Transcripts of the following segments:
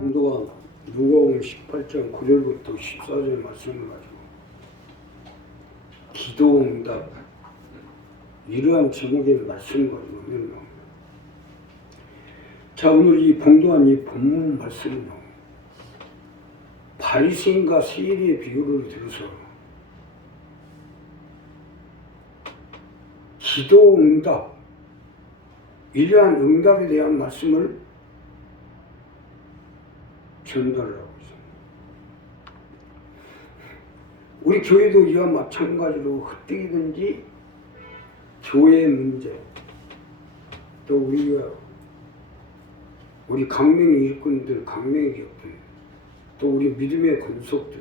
공도가 누가복음 18장 9절부터 14절 말씀을 가지고 기도응답 이러한 제목의 말씀을 가지고 나옵니다. 자, 오늘 이 봉도한 이 본문 말씀은요, 바리새인과 세리의 비유를 들어서 기도응답 이러한 응답에 대한 말씀을 전달을 하고 있습니다. 우리 교회도 이와 마찬가지로 헛되이든지 교회 문제, 또 우리 강명의 일꾼들, 강명의 기업들, 또 우리 믿음의 권속들,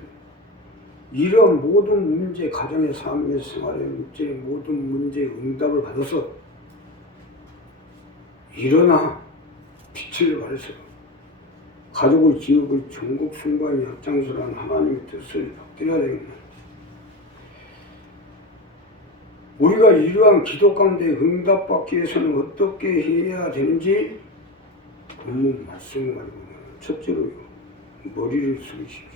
이런 모든 문제, 가정의 삶의 생활의 문제, 모든 문제의 응답을 받아서 일어나 빛을 발해서 가족을, 지역을, 전국 순간에 앞장서라는 하나님의 뜻을 받들어야 되겠다. 우리가 이러한 기도 가운데 응답받기 위해서는 어떻게 해야 되는지 본문 말씀을 가지고 첫째로요, 머리를 숙이십시오.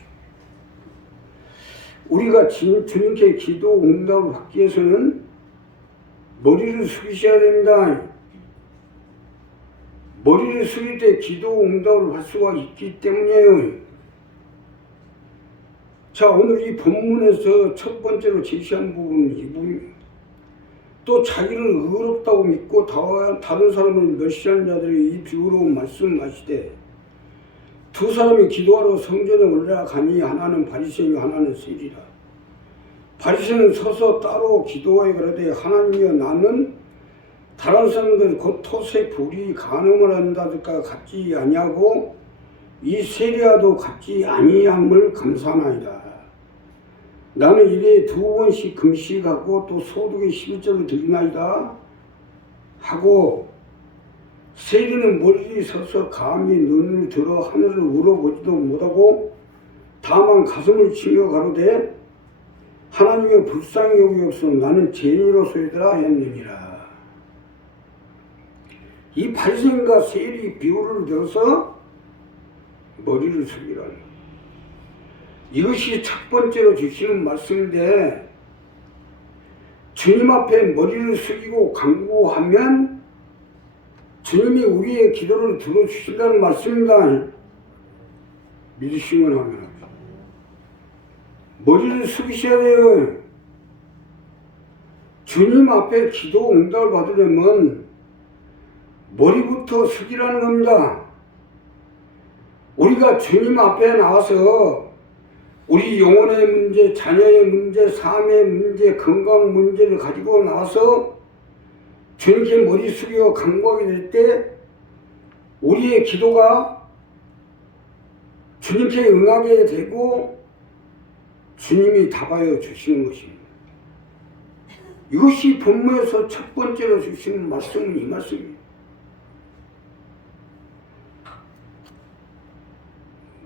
우리가 주님께 기도 응답을 받기 위해서는 머리를 숙이셔야 됩니다. 머리를 숙일 때 기도 응답을 받을 수가 있기 때문이에요. 자, 오늘 이 본문에서 첫 번째로 제시한 부분은 이 부분입니다. 또 자기를 의롭다고 믿고 다른 사람을 멸시하는 자들이 이 비유로 말씀하시되, 두 사람이 기도하러 성전에 올라가니 하나는 바리새인이요 하나는 세리라. 바리새인은 서서 따로 기도하여 그러되, 하나님이여, 나는 다른 사람들 곧 토세, 불이, 간음을 한다든가 같지 아니하고 이 세리와도 같지 아니함을 감사하나이다. 나는 일에 2번씩 금식하고 또 소득의 11절을 드리나이다 하고, 세리는 멀리 서서 감히 눈을 들어 하늘을 우러보지도 못하고 다만 가슴을 치며 가로되, 하나님의 불쌍히 여기옵소서, 나는 죄인으로소이더라 했느니라. 이 바리새인과 세리 비유를 들어서 머리를 숙이라니, 이것이 첫 번째로 주시는 말씀인데, 주님 앞에 머리를 숙이고 간구하면 주님이 우리의 기도를 들어주신다는 말씀입니다. 믿으시면 하면 머리를 숙이셔야 돼요. 주님 앞에 기도 응답을 받으려면 머리부터 숙이라는 겁니다. 우리가 주님 앞에 나와서 우리 영혼의 문제, 자녀의 문제, 삶의 문제, 건강 문제를 가지고 나와서 주님께 머리 숙이고 간구하게 될 때 우리의 기도가 주님께 응하게 되고 주님이 답하여 주시는 것입니다. 이것이 본문에서 첫 번째로 주시는 말씀은 이 말씀입니다.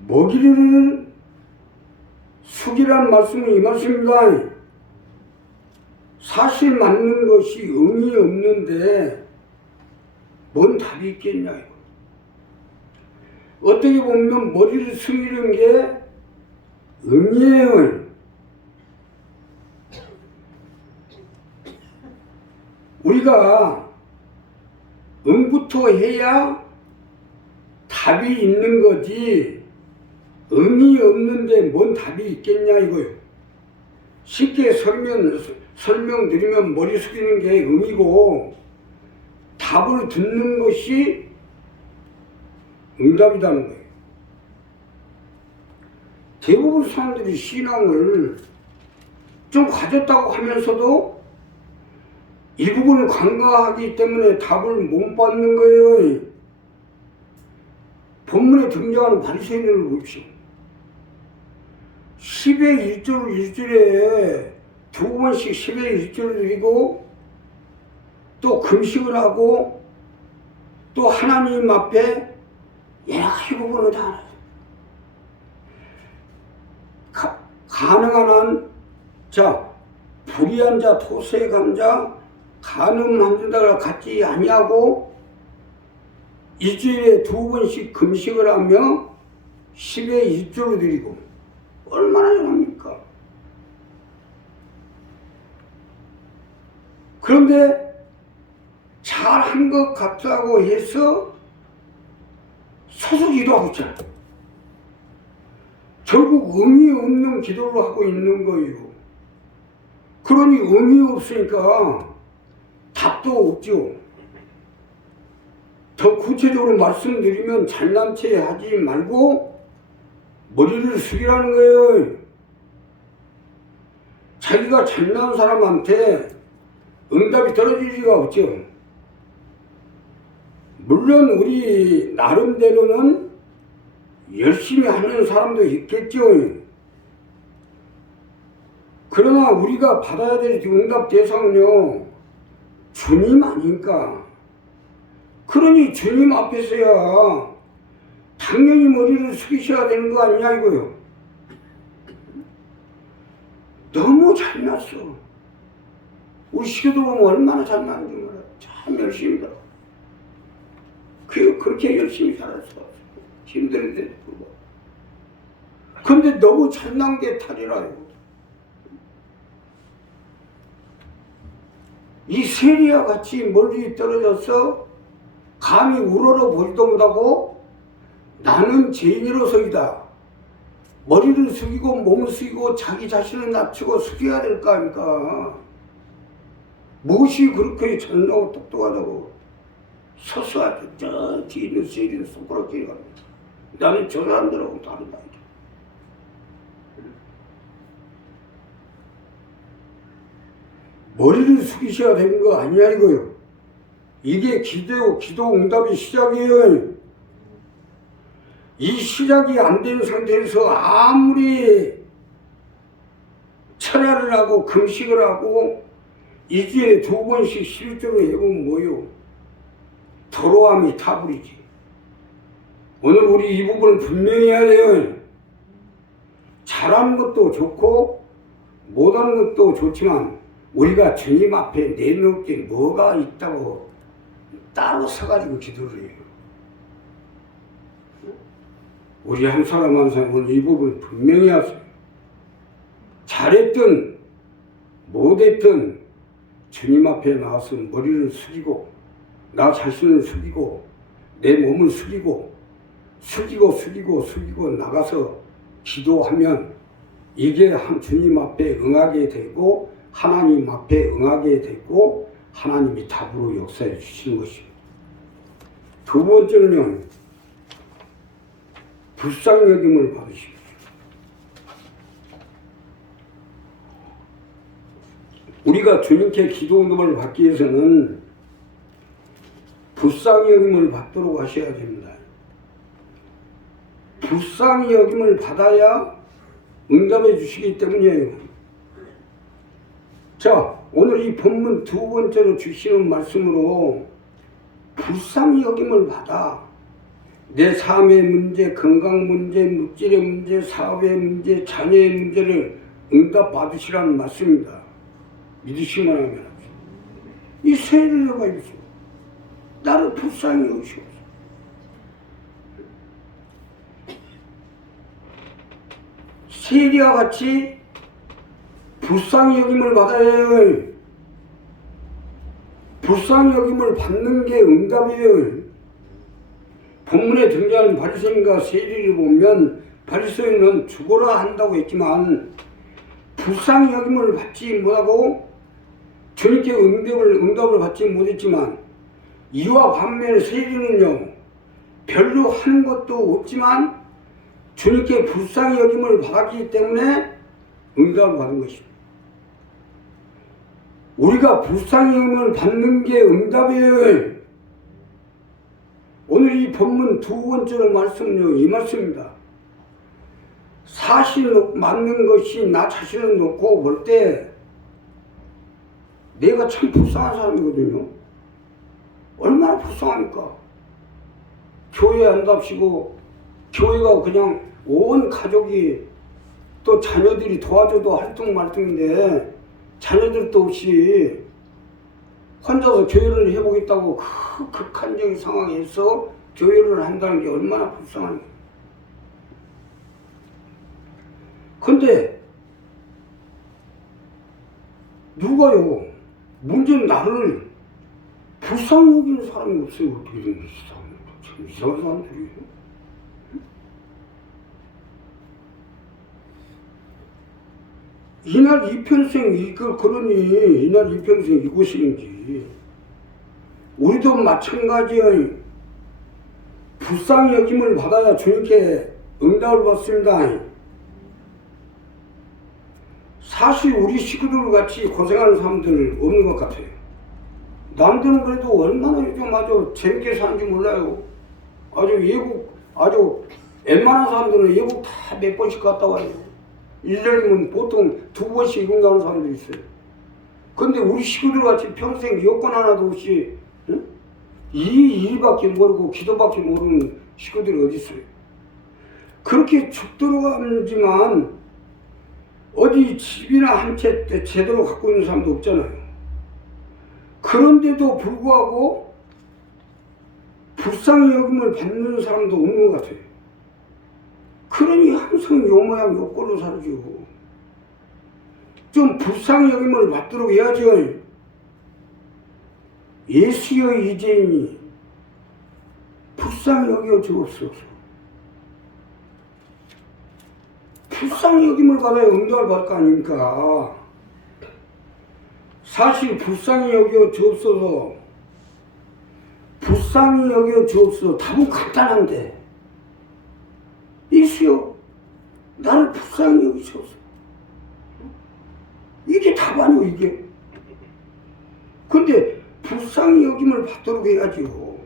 머리를 숙이라는 말씀은 이 말씀입니다. 사실 맞는 것이 의미 없는데 뭔 답이 있겠냐 이거. 어떻게 보면 머리를 숙이는 게 의미예요. 우리가 응부터 해야 답이 있는 거지, 의미 없는데 뭔 답이 있겠냐 이거요. 쉽게 설명드리면 머리 숙이는 게 의미고, 답을 듣는 것이 응답이라는 거예요. 대부분 사람들이 신앙을 좀 가졌다고 하면서도 일부분을 간과하기 때문에 답을 못 받는 거예요. 본문에 등장하는 바리새인을 보십시오. 10의 1절에 2번씩 10의 1절을 드리고 또 금식을 하고 또 하나님 앞에 여러 가지 부분을 다 하죠. 가능한 한, 자, 불의한 자, 토색한 자, 간음한 자가 같지 아니하고 일주일에 2번씩 금식을 하며 10의 1조로 드리고 얼마나 잘합니까? 그런데 잘한 것 같다고 해서 서서 기도하고 있잖아. 결국 의미 없는 기도를 하고 있는 거예요. 그러니 의미 없으니까 답도 없죠. 더 구체적으로 말씀드리면 잘난체 하지 말고 머리를 숙이라는 거예요. 자기가 잘난 사람한테 응답이 떨어질 리가 없죠. 물론 우리 나름대로는 열심히 하는 사람도 있겠죠. 그러나 우리가 받아야 될 응답 대상은요, 주님 아닙니까? 그러니 주님 앞에서야 당연히 머리를 숙이셔야 되는 거 아니냐 이거요. 너무 잘났어. 우리 시교도 보면 얼마나 잘났는지 몰라요. 참 열심히 살아. 그렇게 열심히 살았어. 힘든데도 불구하고. 근데 너무 잘난 게 탈이라요. 이 세리와 같이 멀리 떨어져서 감히 우러러 보지도 못하고 나는 죄인으로서이다. 머리를 숙이고 몸을 숙이고 자기 자신을 낮추고 숙여야 될 거 아닙니까? 무엇이 그렇게 잘나고 똑똑하다고 서서하게 저 뒤에 있는 세리는 손가락 길이 갑니다. 나는 저 사람들하고 다르다. 머리를 숙이셔야 되는 거 아니냐 이거요. 이게 기도 응답의 시작이에요. 이 시작이 안 된 상태에서 아무리 철야를 하고 금식을 하고 일주일에 2번씩 11조로 해보면 뭐요? 도로함이 타버리지. 오늘 우리 이 부분을 분명히 해야 돼요. 잘하는 것도 좋고 못하는 것도 좋지만 우리가 주님 앞에 내놓을 게 뭐가 있다고 따로 서가지고 기도를 해요. 우리 한 사람 한 사람 오늘 이 부분 분명히 하세요. 잘했든 못했든 주님 앞에 나와서 머리를 숙이고 나 자신을 숙이고 내 몸을 숙이고 나가서 기도하면 이게 주님 앞에 응하게 되고 하나님 앞에 응하게 되고 하나님이 답으로 역사해 주시는 것입니다. 두 번째는요, 불쌍여김을 받으십시오. 우리가 주님께 기도 응답을 받기 위해서는 불쌍히 여김을 받도록 하셔야 됩니다. 불쌍히 여김을 받아야 응답해 주시기 때문이에요. 자, 오늘 이 본문 두 번째로 주시는 말씀으로 불쌍히 여김을 받아 내 삶의 문제, 건강 문제, 물질의 문제, 사업의 문제, 자녀의 문제를 응답 받으시라는 말씀입니다. 믿으시면 하면 이 세례를 봐주시오. 나를 불쌍히 여기시옵소서. 세리와 같이 불쌍히 여김을 받아야 해요. 불쌍히 여김을 받는 게 응답이에요. 본문에 등장하는 바리새인과 세리를 보면 바리새인은 죽어라 한다고 했지만 불쌍히 여김을 받지 못하고 주님께 응답을 받지 못했지만 이와 반면에 세리는요 별로 하는 것도 없지만 주님께 불쌍히 여김을 받았기 때문에 응답을 받은 것입니다. 우리가 불쌍히 여김을 받는 게 응답이에요. 오늘 이 본문 두 번째로 말씀은요 이 말씀입니다. 사실 맞는 것이 나 자신을 놓고 볼 때 내가 참 불쌍한 사람이거든요. 얼마나 불쌍합니까? 교회 안답시고 교회가 그냥 온 가족이 또 자녀들이 도와줘도 할뚱말뚱인데 자녀들도 없이 혼자서 교회를 해보겠다고 그 극한적인 상황에서 교회를 한다는 게 얼마나 불쌍한가. 근데 누가요? 문제는 나를 불쌍히 여기는 사람이 없어요. 어떻게 된 것이 참 이상한 사람들이에요. 이날 이평생 그러니 이날 이평생 이곳인지 우리도 마찬가지의 불쌍히 여김을 받아야 주님께 응답을 받습니다. 사실 우리 식구들 같이 고생하는 사람들 없는 것 같아요. 남들은 그래도 얼마나 요즘 아주 재밌게 사는지 몰라요. 아주 외국, 아주 웬만한 사람들은 외국 다 몇 번씩 갔다 와요. 1년이면 보통 2번씩 이동 가는 사람들이 있어요. 근데 우리 식구들 같이 평생 여권 하나도 없이 응? 이 일밖에 모르고 기도밖에 모르는 식구들이 어디 있어요. 그렇게 죽 들어가지만 어디 집이나 한 채 제대로 갖고 있는 사람도 없잖아요. 그런데도 불구하고 불쌍히 여김을 받는 사람도 없는 것 같아요. 그러니 항상 요 모양 요 꼴로 살죠. 좀 불쌍히 여김을 받도록 해야죠. 예수의 이제인이 불쌍히 여겨 주옵소서. 불쌍히 여김을 받아야 응답을 받을 거 아닙니까? 사실 불쌍히 여겨 주옵소서, 불쌍히 여겨 주옵소서 답은 간단한데, 예수여 나를 불쌍히 여기소서, 이게 답 아니오 이게. 근데 불쌍히 여김을 받도록 해야지요.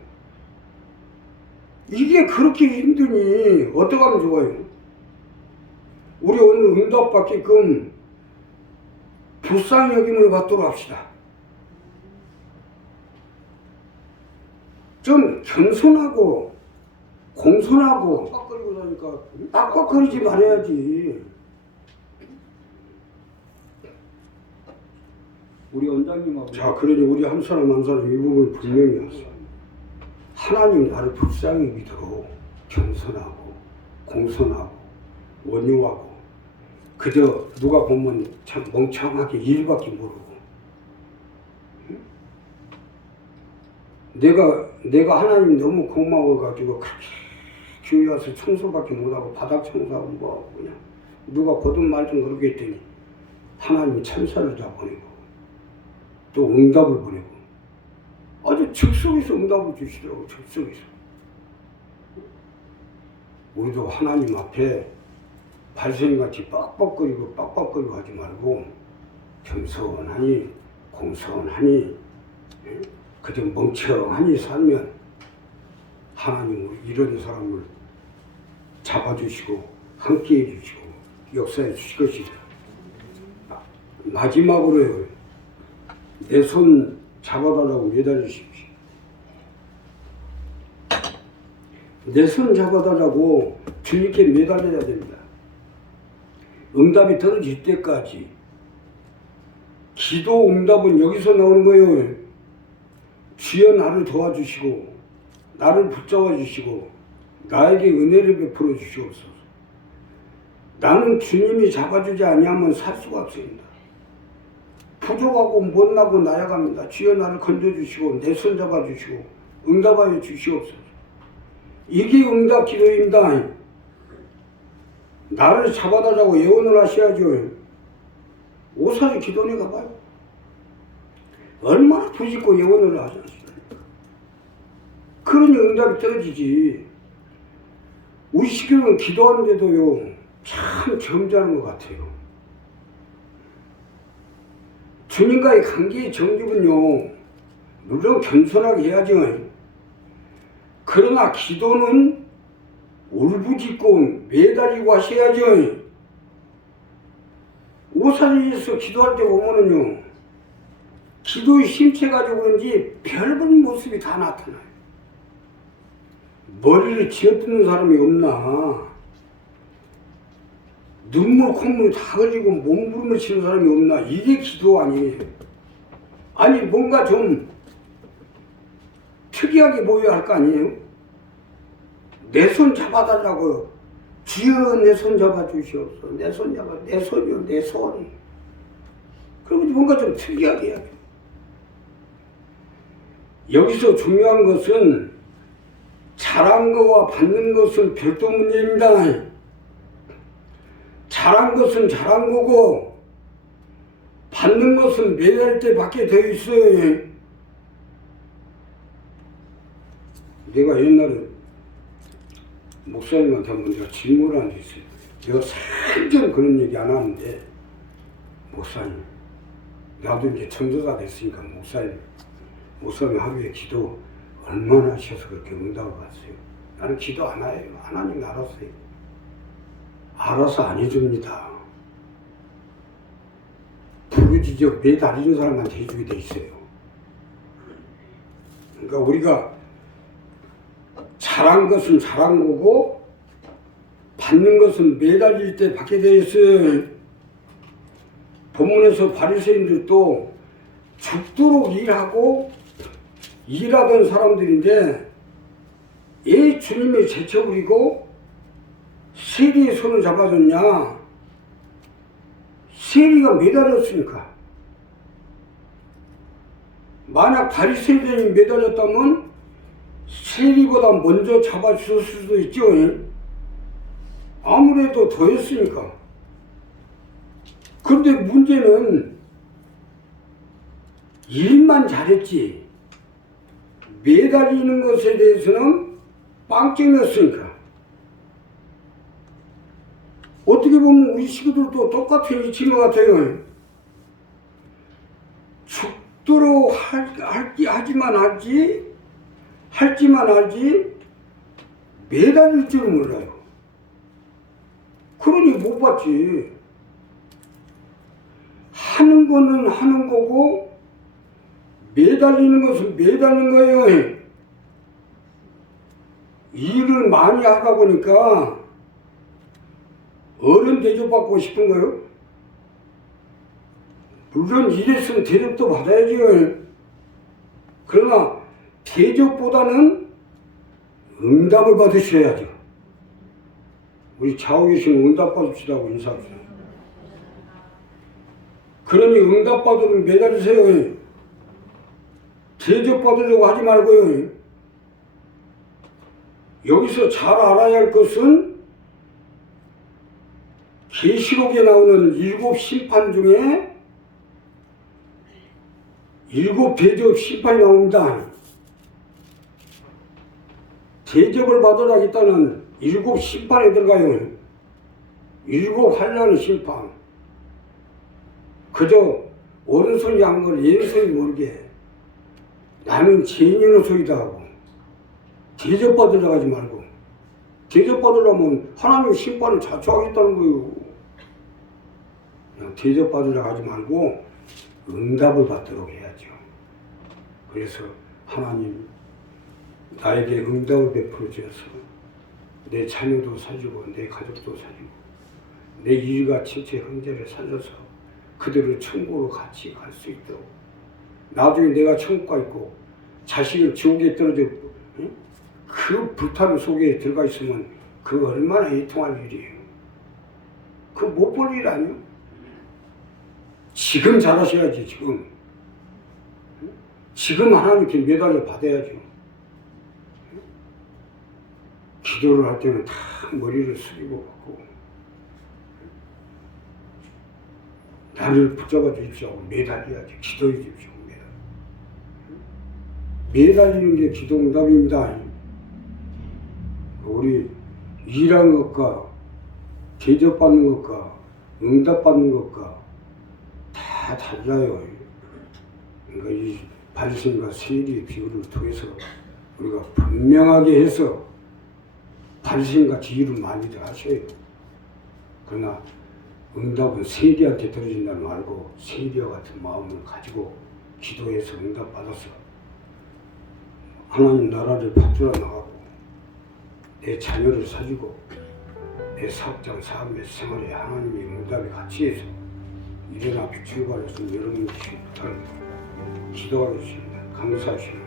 이게 그렇게 힘드니 어떡하면 좋아요? 우리 오늘 응답 받게끔 불쌍히 여김을 받도록 합시다. 좀 겸손하고 공손하고 빡빡거리고 사니까 빡빡거리지 말아야지. 우리 원장님하고 자, 그러니 우리 한 사람 한 사람 이 부분을 분명히 하세요. 하나님 나를 불쌍히 믿도록 겸손하고 공손하고 원유하고, 그저 누가 보면 참 멍청하게 일밖에 모르고, 응? 내가 하나님 너무 고마워가지고 그렇게 교회 와서 청소밖에 못하고 바닥 청소하고 뭐 그냥 누가 거듭 말 좀 그렇게 했더니 하나님 천사를 다 보내고 또 응답을 보내고 아주 즉석에서 응답을 주시더라고. 즉석에서. 우리도 하나님 앞에 발생같이 빡빡거리고 하지 말고 겸손하니 공손하니 그저 멍청하니 살면 하나님 이런 사람을 잡아주시고 함께해 주시고 역사해 주실 것이다. 마지막으로요, 내 손 잡아달라고 매달리십시오. 내 손 잡아달라고 주님께 매달려야 됩니다. 응답이 떨어질 때까지. 기도 응답은 여기서 나오는 거예요. 주여 나를 도와주시고 나를 붙잡아 주시고 나에게 은혜를 베풀어 주시옵소서. 나는 주님이 잡아주지 아니하면 살 수가 없습니다. 부족하고 못나고 나약합니다. 주여 나를 건져주시고 내 손 잡아주시고 응답하여 주시옵소서. 이게 응답 기도입니다. 나를 잡아달라고 예언을 하셔야죠. 오사리 기도원에 가봐요. 얼마나 부짓고 예언을 하지 않습니까? 그러니 응답이 떨어지지. 우리 식구는 기도하는데도요 참 점잖은 것 같아요. 주님과의 관계의 정립은요 물론 겸손하게 해야죠. 그러나 기도는 울부짖고 매달리고 하셔야죠. 오사리에서 기도할 때 보면은요 기도의 심체가지고 그런지 별본 모습이 다 나타나요. 머리를 쥐어뜯는 사람이 없나, 눈물 콧물 다 흘리고 몸부림을 치는 사람이 없나. 이게 기도 아니에요. 아니 뭔가 좀 특이하게 보여야 할 거 아니에요. 내 손 잡아달라고 주여 내 손 잡아주시옵소서. 내 손 잡아, 내 손이요, 내 손. 그리고 뭔가 좀 특이하게 해야죠. 여기서 중요한 것은 잘한 거와 받는 것은 별도 문제입니다. 잘한 것은 잘한 거고 받는 것은 매달 때 받게 되어 있어요. 내가 옛날에 목사님한테 한번 내가 질문을 한 적 있어요. 내가 살전 그런 얘기 안 하는데, 목사님, 나도 이제 전도사 됐으니까 목사님 하루에 기도 얼마나 하셔서 그렇게 응답을 받았어요? 나는 기도 안 해요. 하나님 알았어요. 알아서 안 해줍니다. 부르짖어 매달리는 사람한테 해주게 돼 있어요. 그러니까 우리가 잘한 것은 잘한 거고 받는 것은 매달릴 때 받게 되어 있어요. 본문에서 바리새인들도 죽도록 일하고 일하던 사람들인데 왜 주님이 제쳐버리고 세리의 손을 잡아줬냐? 세리가 매달렸으니까. 만약 바리새인들이 매달렸다면 세리보다 먼저 잡아주셨을 수도 있죠. 아무래도 더 했으니까. 그런데 문제는 일만 잘했지 매달리는 것에 대해서는 빵점이었으니까. 어떻게 보면 우리 식구들도 똑같은 이치인 것 같아요. 죽도록 할지만 하지 매달릴 줄은 몰라요. 그러니 못 받지. 하는 거는 하는 거고 매달리는 것은 매달리는 거예요. 일을 많이 하다 보니까 어른 대접받고 싶은 거요. 물론 일했으면 대접도 받아야죠. 그러나 대접보다는 응답을 받으셔야죠. 우리 좌우에 계신 응답 받읍시다고 인사하세요. 그러니 응답 받으면 매달리세요. 대접 받으려고 하지 말고요. 여기서 잘 알아야 할 것은 계시록에 나오는 7 심판 중에 7 대접 심판이 나옵니다. 대접을 받으라겠다는 7 심판에 들어가요. 7 환난 심판. 그저 오른손이 한 걸 왼손이 모르게 나는 죄인의 소이다 하고 대접받으려고 하지 말고, 대접받으려면 하나님 심판을 자초하겠다는 거예요. 그냥 대접받으려고 하지 말고 응답을 받도록 해야죠. 그래서 하나님 나에게 응답을 베풀어 주셔서 내 자녀도 살리고 내 가족도 살리고 내 일가 친체 형제를 살려서 그들을 천국으로 같이 갈 수 있도록, 나중에 내가 천국 가 있고 자식은 지옥에 떨어져 그 불타는 속에 들어가 있으면 그 얼마나 애통할 일이에요. 그거 못 볼 일 아니에요? 지금 잘하셔야지. 지금 하나님께 매달려 받아야죠. 기도를 할 때는 다 머리를 숙이고 받고 나를 붙잡아 주십시오 하고 매달려야지. 기도해 주십시오. 매달리는 게 기도 응답입니다. 우리 일하는 것과 대접받는 것과 응답받는 것과 다 달라요. 그러니까 이 바리새인과 세리의 비유를 통해서 우리가 분명하게 해서 바리새인같이 일을 많이들 하셔요. 그러나 응답은 세리한테 떨어진다는 말고 세리와 같은 마음을 가지고 기도해서 응답받아서 하나님 나라를 받들어 나가고 내 자녀를 살리고 내 사업장 사업의 생활에 하나님의 응답에 같이 해서 일어나 출발해서 여러분이 부탁을 기도하겠습니다. 감사하십니다.